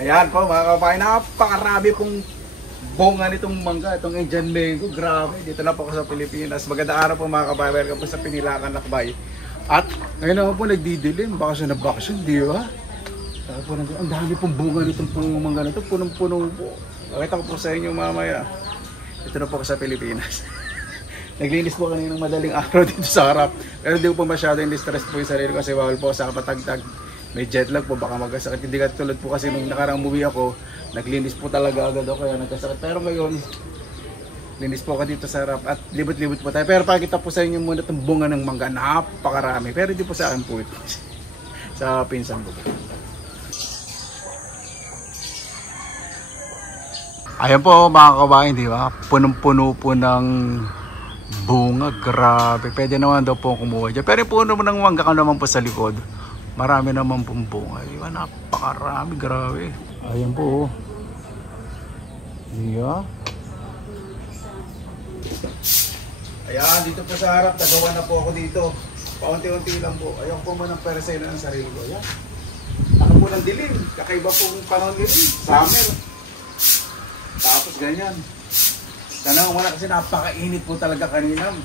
Ayan po mga kabayan, napakarami pong bunga nitong mangga, itong Indian mango. Grabe, dito na po ako sa Pilipinas. Magandang araw po mga kabayan, welcome po sa Pinilakan Lakbay. At ngayon naman po nagdidilim, bakasyon na bakasyon, di ba? Ang dami pong bunga nitong mangga nito, punong-puno po. Pakita ko po sa inyo mamaya. Dito na po ako sa Pilipinas. Naglinis po kanina ng madaling araw dito sa harap. Pero hindi ko po masyado yung distress po yung sarili kasi bawal po sa kapatagtag. May jet lag po, baka magkasakit. Hindi ka tulad po kasi nung nakarang umuwi ako, naglinis po talaga agad ako kaya nagkasakit. Pero ngayon, linis po ako dito sa harap at libot-libot po tayo. Pero pakita po sa inyo muna itong bunga ng mangga. Napakarami. Pero hindi po sa akin po ito. Sa pinsan ko po. Ayan po mga kabayan, di ba? Punong-puno po ng bunga, grabe. Pwede naman daw po kumuha dyan. Pero puno mo ng mangga ka naman po sa likod. Marami naman pong bunga. Diba? Napakarami, grabe. Ayan po. Diba? Ayan, dito po sa harap. Nagawa na po ako dito. Paunti-unti lang po. Ayoko po man ang peresena ng sarili ko. Ayan. Ako po ng dilim. Kakaiba pong panahon dilim. Summer. Tapos ganyan. Tanong mo na kasi napakainit po talaga kanina.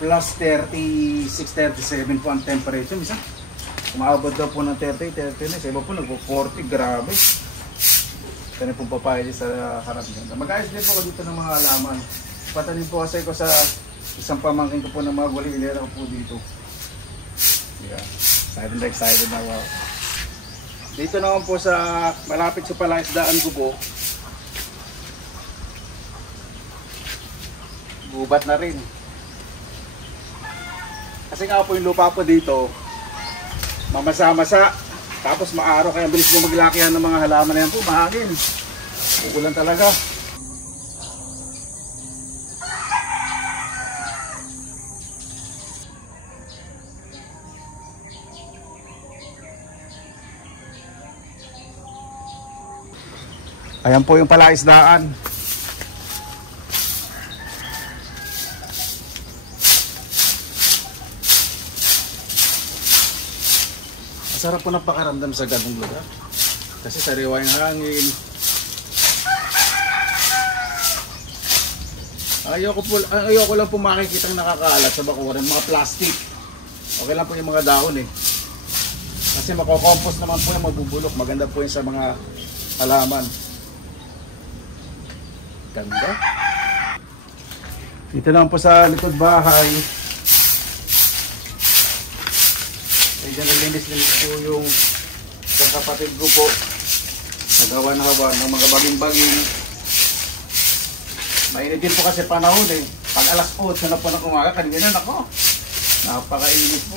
Plus 36, 37 po ang temperature. Misa, umabot daw po ng 30, 39. Sa iba po nagpo-40. Grabe. Kanya pong papaya sa harap niya. Mag-ayos din po ako dito ng mga halaman. Patanin po kasi ko sa isang pamangkin ko po ng mga gulay-ilera ko po dito. Yeah. Excited na wow. Dito naman po sa malapit sa palaisdaan ko po. Gubat na rin. Kasi nga po yung lupa po dito mamasa-masa tapos maaraw kaya bilis mo maglakihan ng mga halaman na yan po, mahangin. Uulan talaga. Ayan po yung palaisdaan. Sarap po napakaramdam sa ganung lugar. Kasi sariwa yung hangin. Ayoko lang po makikita ng nakakalat sa bakuran, mga plastic. Okay lang po yung mga dahon eh. Kasi makokompos naman po yung mabubulok. Maganda po yung sa mga halaman. Ganda. Dito lang po sa likod bahay. Diyan naglinis-linis po yung kapatid ko po. Nagawa ng mga baging-baging. Mainit din po kasi panahon eh. Pag alas 8 na po ng umaga, kanina nako. Napakainit po.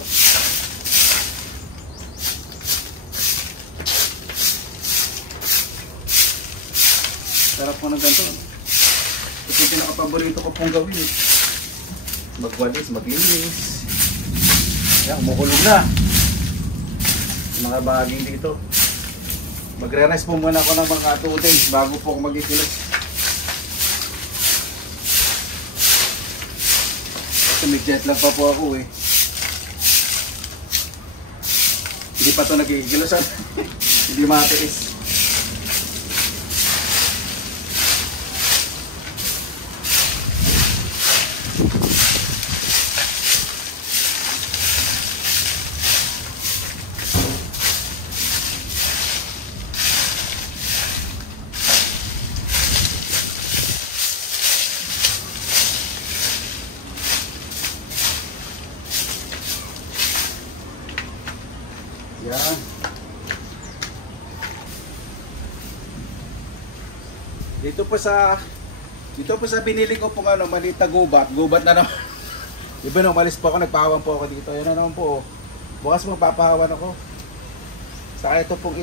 Sarap po ng ganito. Ito yung pinaka-paborito ko pong gawin eh. Magwalis, maglinis. Ayan, umukulog na. Mga baging dito. Magre-rest po muna ako ng mga 2 days bago po ako mag-ikilos. Kasi may jet lag pa po ako eh. Hindi pa ito nag-ikilos. Hindi matiis. Yan. Dito po sa binili ko pong maliit na gubat na naman. Diba nung malis po ako, nagpahawan po ako dito. Yan na naman po. Bukas magpapahawan ako. Saka itong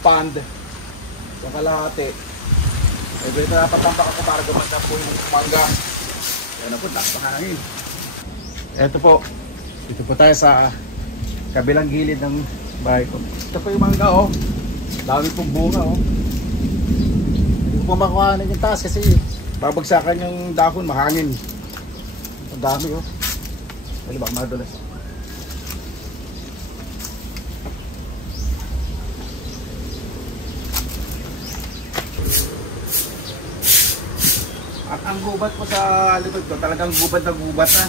pond. Itong kalahati. Ito na napapampak ako para gumanda po yung mangga. Yan na po, napakahangin. Ito po. Dito po tayo sa kabilang gilid ng bahay ko. Ito po yung mangga oh. Dami pong bunga oh. Hindi ko po makuhanin yung taas kasi babagsakan yung dahon, mahangin. Ang dami oh. Dali baka madulas. ang gubat po sa likod ko, talagang gubat na gubat na.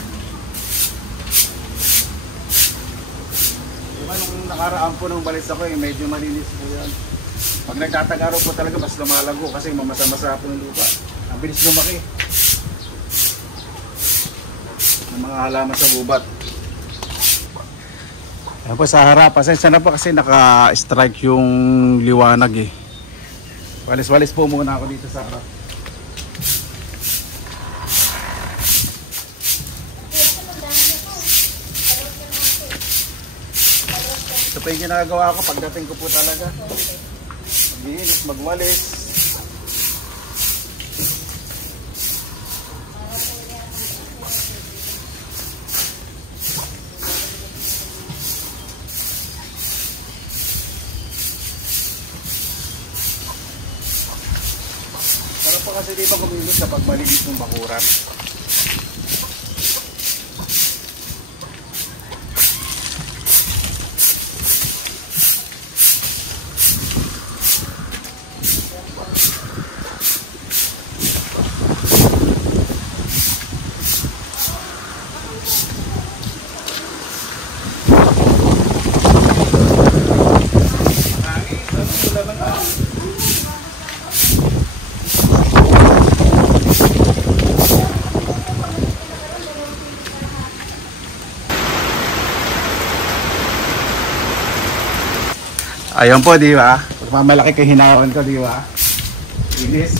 Diba nung nakaraan po nung balis ako medyo malinis po yan. Pag nagtatagaro po talaga mas lumalago kasi mamasa-masa po yung lupa. Ang bilis lumaki ng mga halaman sa gubat. Ayan po sa harap, pasensya na po kasi naka-strike yung liwanag eh. Walis-walis po muna ako dito sa harap. Ito pa yung ginagawa ko pagdating ko po talaga. Maglinis, magwalis. Pero po kasi dito kumilos kapag malinis yung bakuran. Ayun po, di ba? Pagmamalaki kay hinawan ko, di ba? Inis.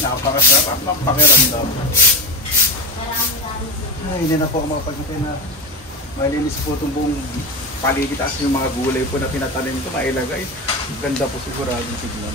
Napakasarap ng pakiramdam. Ay, hindi na po ako makapagkita na malinis po itong buong paligid as yung mga gulay po na tinatanim ito mailagay. Ganda po siguradong tignan.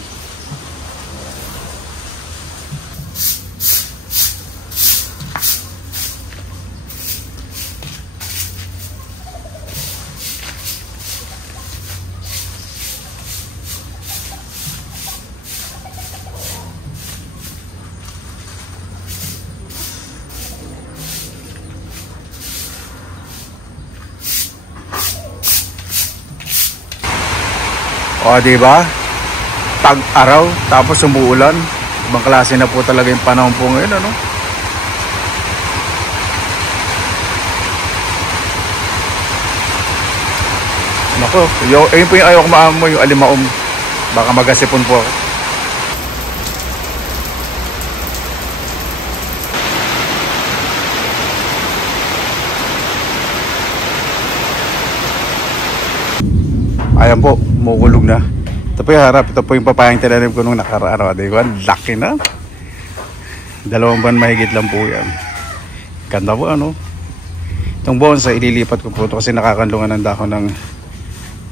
O, diba? Tag-araw, tapos umuulan. Ibang klase na po talaga yung panahon po ngayon, ano? Nako, ayun po yung ayaw ko maamoy, yung alimaom. Baka magasipon po ako. Ayan po, mukulog na. Ito po yung harap. Ito po yung papayang tinanim ko nung nakaraan. Diba? Laki na. 2 buwan mahigit lang po yan. Ganda po ano. Itong bonsai ililipat ko po ito kasi nakakanlungan ng dahon ng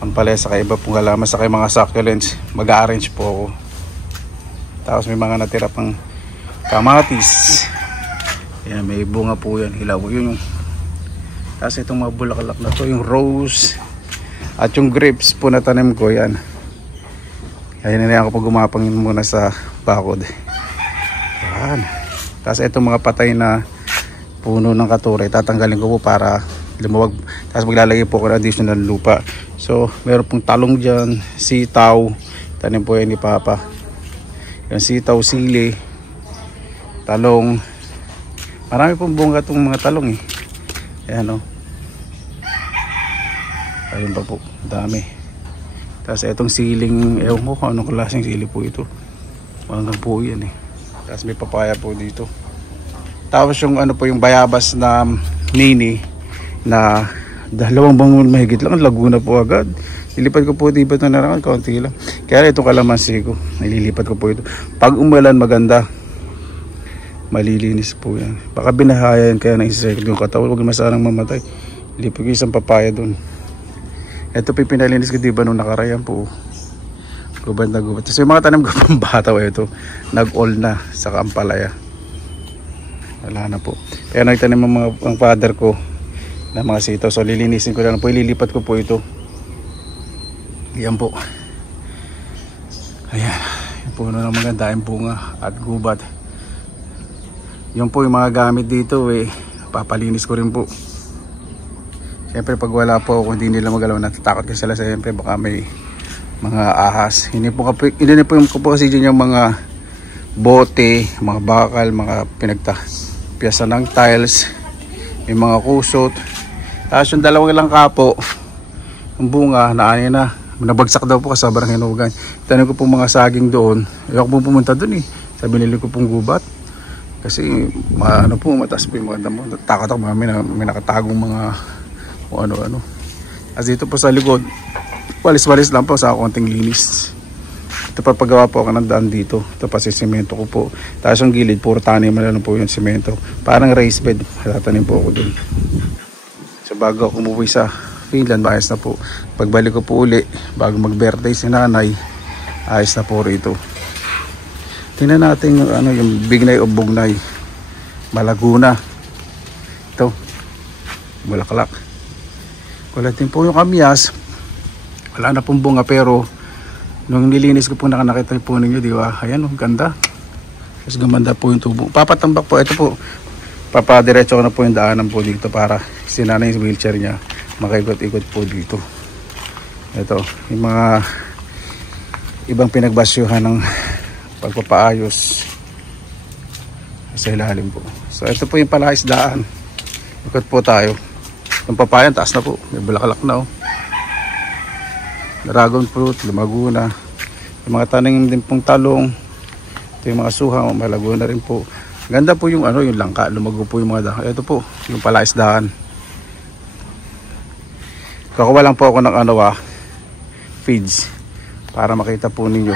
ampalaya sa iba pong halaman sa mga succulents. Mag-a-arrange po ako. Tapos may mga natira pang kamatis. Ayan, may bunga po yan. Hilaw yun yung. Tapos itong mga bulaklak na to, yung rose. At yung grapes po na tanim ko, yan. Kaya nanayan ko pag gumapang muna sa bakod. Yan. Tapos itong mga patay na puno ng katuray, tatanggalin ko po para lumawag. Tapos maglalagay po ko ng additional lupa. So, meron pong talong dyan, sitaw. Tanim po yan ni Papa. Yung sitaw, sili, talong. Marami pong bunga itong mga talong eh. Ayan o. Ayun pa po, dami. Tapos itong siling, ewan ko kung anong klaseng sili po ito. Hanggang po yan eh. Tapos may papaya po dito. Tapos yung ano po, yung bayabas na mini na 2 bangon mahigit lang, Laguna po agad. Nilipat ko po dito na narangan, kaunti lang. Kaya itong kalamansi ko, nililipat ko po ito. Pag umulan maganda, malilinis po yan. Baka binahayan kaya na-insect yung katawan, huwag masanang mamatay. Nilipat ko isang papaya doon. Ito po pinalinis ko diba nung nakarayan po. Gubat na gubat. So yung mga tanim ko pang bata ito, nag-all na sa ampalaya. Wala na po. Kaya nagtanim ang father ko na mga sitaw. So lilinisin ko lang po. Ililipat ko po ito. Yan po. Ayan. Yung puno ng maganda yung bunga at gubat. Yun po yung mga gamit dito papalinis ko rin po. Siyempre pag wala po ako, hindi nila magalaw, natatakot kasi sila, siyempre baka may mga ahas. Hindi po ko po kasi dyan yung mga bote, mga bakal, mga pinagpiyasan ng tiles, yung mga kusot. Tapos yung dalawang ilang kapo, yung bunga na nabagsak daw po kasi sobrang hinugan. Tanong ko po mga saging doon, ayoko po pumunta doon sabi nila ko pong gubat kasi mataas po yung mga damo. Takot ako, may nakatagong mga kung ano. As dito po sa likod, walis-walis lang po sa konting linis. Ito pa paggawa po ako ng daan dito. Ito pa si semento ko po. Tapos yung gilid, puro tanim na lang po yung semento. Parang raised bed. Tatanim po ako dun. So bago ako umuwi sa Finland, ayos na po. Pagbalik ko po uli, bago mag-birthday si nanay, ayos na po rito. Tingnan natin yung, yung bignay o bugnay. Malaguna. Ito. Bulaklak. Kulat din po yung kamyas. Wala na pong bunga pero nung nilinis ko po nakita po ninyo, di ba? Ayan, ganda. Tapos gumanda po yung tubo. Papatambak po. Ito po. Papadiretso ko na po yung daanan po dito para sinanay yung wheelchair niya makaikot-ikot po dito. Ito. Yung mga ibang pinagbasyuhan ng pagpapaayos sa ilalim po. So ito po yung palaisdaan. Ikot po tayo. Yung papayan taas na po. May bulaklak na dragon fruit, lumaguna. Yung mga tanim din pong talong. Ito yung mga suha, malaguna rin po. Ganda po yung yung langka, lumago po yung mga dahon. Ito po, yung palaisdaan. Kakuha lang po ako ng feeds para makita po ninyo.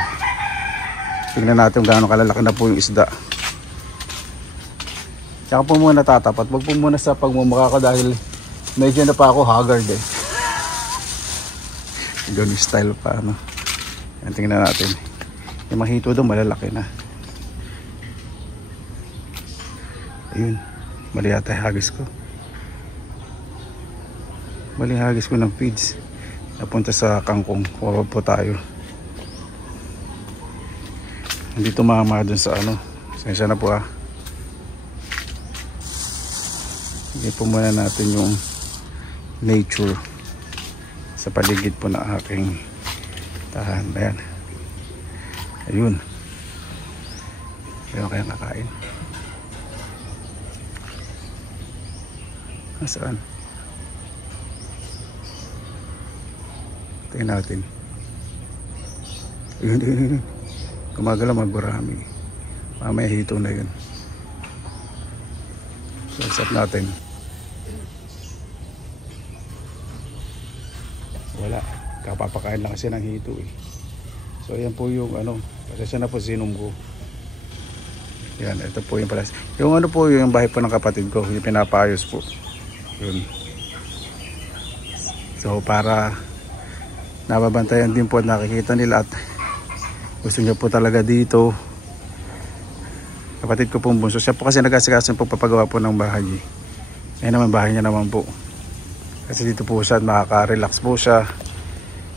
Tingnan natin gaano kalalaki na po yung isda. Tsaka po muna tatapat. Wag po muna sa pagmumukha ko dahil medyo na pa ako haggard Ganun style pa Yan, tingnan natin. Yung mahito doon malalaki na. Ayun. Mali yata hagis ko. Mali hagis ko ng feeds. Napunta sa kangkong. Huwag po tayo. Hindi tumama dun sa Sensya na po Hindi po muna natin yung nature sa paligid po ng aking tahan. Ayan. Ayun. Ayaw kayang kakain. Nasaan? Tingnan natin. Ayun. Gumagala magburami. Mamaya hito na yun. Sasap natin. Wala. Kapapakain lang kasi ng hito So ayan po yung pasensya na po sinom ko. Yan, ito po yung palas. Yung po yung bahay po ng kapatid ko. Yung pinapaayos po. Yun. So para nababantayan din po at nakikita nila at gusto niya po talaga dito. Kapatid ko pong bunso. Siya po kasi nag-asikaso po papagawa po ng bahay. Ayan naman bahay niya naman po. Kasi dito po siya makaka-relax po siya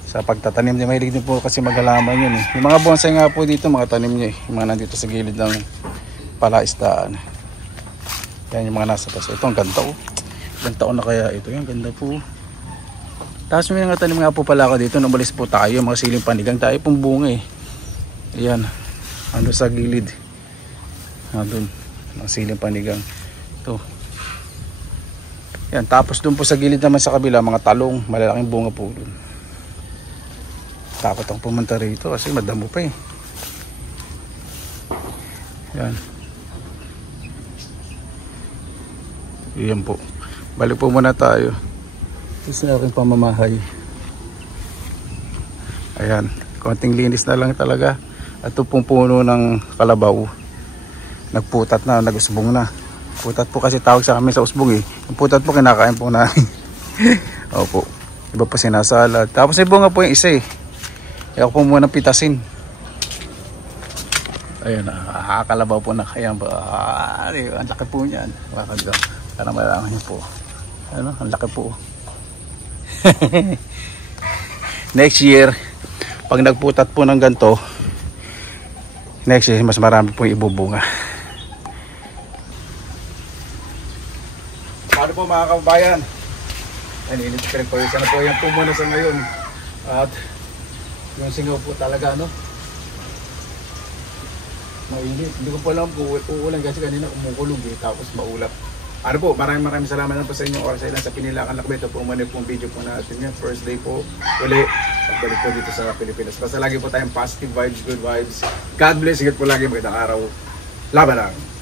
sa pagtatanim niya. Mahilig din po kasi mag-alaman yun Yung mga bonsai nga po dito mga tanim niya Yung mga nandito sa gilid ng palaisdaan. Yan yung mga nasa taas. Ito ang ganda Ilang taon na kaya ito. Yung ganda po. Tapos may mga tanim nga po pala ako dito. Numalis po tayo. Mga siling panigang tayo pong bunga Ayan. Sa gilid. Doon. Mga siling panigang. Ito. Yan. Tapos doon po sa gilid naman sa kabila. Mga talong. Malalaking bunga po doon. Takot ang pumunta rito kasi madamo pa Yan. Yan po. Balik po muna tayo. Ito sa aking pamamahay. Ayan. Konting linis na lang talaga. At ito pong puno ng kalabaw. Nagputat na, nag-usbong na. Putat po kasi tawag sa amin sa usbong Yung putat po kinakain po namin. Opo. Iba pa sinasalad. Tapos may bunga po yung isa Ayaw po muna pitasin. Ayun, kalabaw po na. Ayan po. Ang laki po niyan. Para malaman niyo po. Ang laki po. Next year, pag nagputat po ng ganito, next year mas marami po ibubunga. Paano po mga kababayan? Ay, init pa rin po. Sana po yan po muna sa ngayon. At yung singaw po talaga, no? Mainit. Hindi ko po alam kung uulan kasi kanina umukulog eh. Tapos maulap. Ano po, maraming salamat na po sa inyong oras sa Pinilakan Lakbay. Ito po muna pong video po natin yan. First day po uli. Pagbalik po dito sa Pilipinas. Basta lagi po tayong positive vibes, good vibes. God bless. Ingat po lagi. Magandang araw. Laban lang.